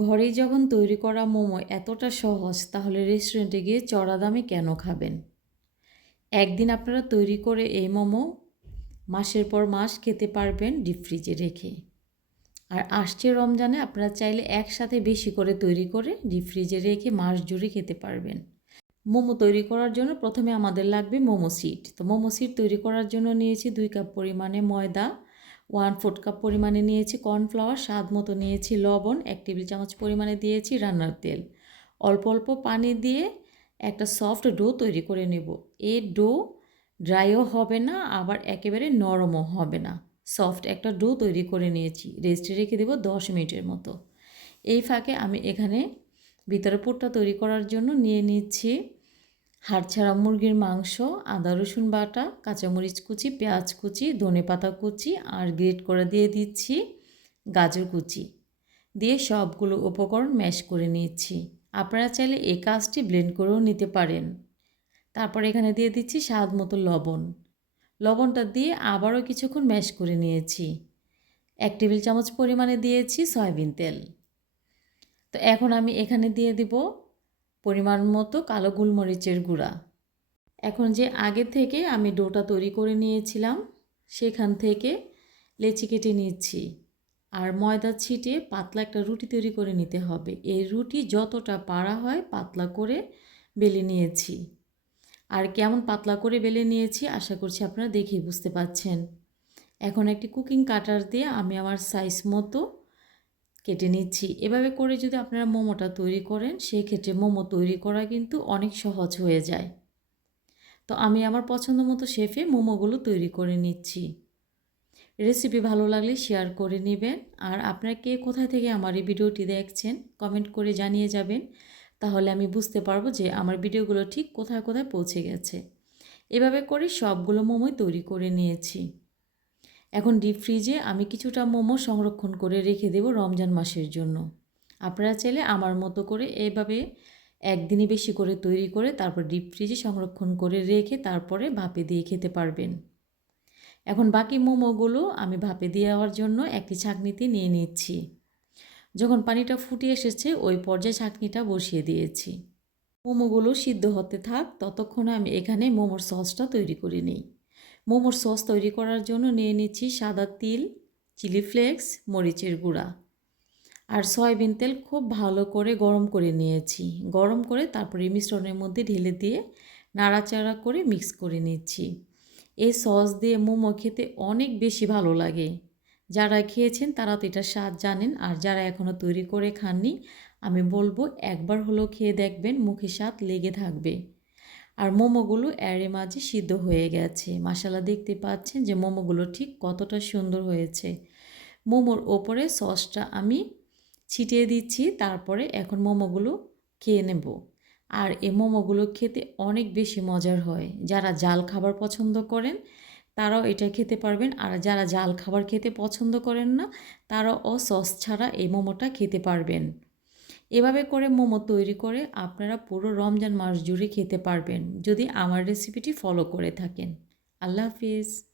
ঘরেই যখন তৈরি করা মোমো এতটা সহজ, তাহলে রেস্টুরেন্টে গিয়ে চড়া দামে কেন খাবেন? একদিন আপনারা তৈরি করে এই মোমো মাসের পর মাস খেতে পারবেন ডিপ ফ্রিজে রেখে। আর আসছে রমজানে আপনারা চাইলে একসাথে বেশি করে তৈরি করে ডিপ ফ্রিজে রেখে মাস জুড়ে খেতে পারবেন। মোমো তৈরি করার জন্য প্রথমে আমাদের লাগবে মোমো সিট তো মোমো সিট তৈরি করার জন্য নিয়েছি দুই কাপ পরিমাণে ময়দা ওয়ান ফোর্থ কাপ পরিমাণে নিয়েছি কর্নফ্লাওয়ার স্বাদ মতো নিয়েছি লবণ, এক টেবিল চামচ পরিমাণে দিয়েছি রান্নার তেল। অল্প অল্প পানি দিয়ে একটা সফট ডো তৈরি করে নেব। এই ডো ড্রাইও হবে না, আবার একেবারে নরমও হবে না। সফট একটা ডো তৈরি করে নিয়েছি রেস্টে রেখে দেবো দশ মিনিটের মতো। এই ফাঁকে আমি এখানে ভিতরে তৈরি করার জন্য নিয়ে নিচ্ছি। হাড় ছাড়া মুরগির মাংস, আদা, রসুন বাটা, কাঁচামরিচ কুচি, পেঁয়াজ কুচি ধনে পাতা কুচি আর গ্রেট করে দিয়ে দিচ্ছি গাজর কুচি। দিয়ে সবগুলো উপকরণ ম্যাশ করে নিচ্ছি। আপনারা চাইলে এই কাজটি ব্লেন্ড করেও নিতে পারেন। তারপর এখানে দিয়ে দিচ্ছি স্বাদ মতো লবণ। লবণটা দিয়ে আবারও কিছুক্ষণ ম্যাশ করে নিয়েছি। এক টেবিল চামচ পরিমাণে দিয়েছি সয়াবিন তেল। তো এখন আমি এখানে দিয়ে দিব পরিমাণ মতো কালো গোলমরিচের গুঁড়া। এখন যে আগে থেকে আমি ডোটা তৈরি করে নিয়েছিলাম, সেখান থেকে লেচি কেটে নিচ্ছি। আর ময়দা ছিটিয়ে পাতলা একটা রুটি তৈরি করে নিতে হবে। এই রুটি যতটা পাড়া হয় পাতলা করে বেলে নিয়েছি। আর কেমন পাতলা করে বেলে নিয়েছি আশা করছি আপনারা দেখেই বুঝতে পাচ্ছেন এখন একটি কুকিং কাটার দিয়ে আমি আমার সাইজ মতো কেটে নিচ্ছি। এভাবে করে যদি আপনারা মোমোটা তৈরি করেন সেই ক্ষেত্রে মোমো তৈরি করা কিন্তু অনেক সহজ হয়ে যায়। তো আমি আমার পছন্দ মতো শেফে মোমোগুলো তৈরি করে নিচ্ছি। রেসিপি ভালো লাগলে শেয়ার করে নেবেন। আর আপনারা কে কোথায় থেকে আমার এই ভিডিওটি দেখছেন, কমেন্ট করে জানিয়ে যাবেন। তাহলে আমি বুঝতে পারব যে আমার ভিডিওগুলো ঠিক কোথায় কোথায় পৌঁছে গেছে। এভাবে করে সবগুলো মোমোই তৈরি করে নিয়েছি। এখন ডিপ ফ্রিজে আমি কিছুটা মোমো সংরক্ষণ করে রেখে দেব রমজান মাসের জন্য। আপনারা চাইলে আমার মতো করে এইভাবে একদিনই বেশি করে তৈরি করে তারপর ডিপ ফ্রিজে সংরক্ষণ করে রেখে তারপরে ভাপে দিয়ে খেতে পারবেন। এখন বাকি মোমোগুলো আমি ভাপে দেওয়ার জন্য একটি ছাঁকনিতে নিয়ে নিচ্ছি। যখন পানিটা ফুটে এসেছে, ওই পর্যায়ে ছাঁকনিটা বসিয়ে দিয়েছি। মোমোগুলো সিদ্ধ হতে থাক, ততক্ষণে আমি এখানে মোমোর সসটা তৈরি করে নিই। মোমোর সস তৈরি করার জন্য নিয়ে নিচ্ছি সাদা তিল, চিলি ফ্লেক্স, মরিচের গুঁড়া। আর সয়াবিন তেল খুব ভালো করে গরম করে নিয়েছি। গরম করে তারপরে মিশ্রণের মধ্যে ঢেলে দিয়ে নাড়াচাড়া করে মিক্স করে নিচ্ছি। এই সস দিয়ে মোমো খেতে অনেক বেশি ভালো লাগে। যারা খেয়েছেন তারা তো এটার স্বাদ জানেন। আর যারা এখনও তৈরি করে খাননি, আমি বলব একবার হলেও খেয়ে দেখবেন, মুখে স্বাদ লেগে থাকবে। আর মোমোগুলো এরে মাঝে সিদ্ধ হয়ে গেছে। মশালা দেখতে পাচ্ছেন যে মোমোগুলো ঠিক কতটা সুন্দর হয়েছে। মোমোর ওপরে সসটা আমি ছিটিয়ে দিচ্ছি, তারপরে এখন মোমোগুলো খেয়ে নেব। আর এই মোমোগুলো খেতে অনেক বেশি মজার হয়। যারা জাল খাবার পছন্দ করেন, তারাও এটা খেতে পারবেন। আর যারা জাল খাবার খেতে পছন্দ করেন না, তারাও সস ছাড়া এই মোমোটা খেতে পারবেন। এভাবে করে মোমো তৈরি করে আপনারা পুরো রমজান মাস জুড়ে খেতে পারবেন। যদি আমার রেসিপিটি ফলো করে থাকেন। আল্লাহ হাফিজ।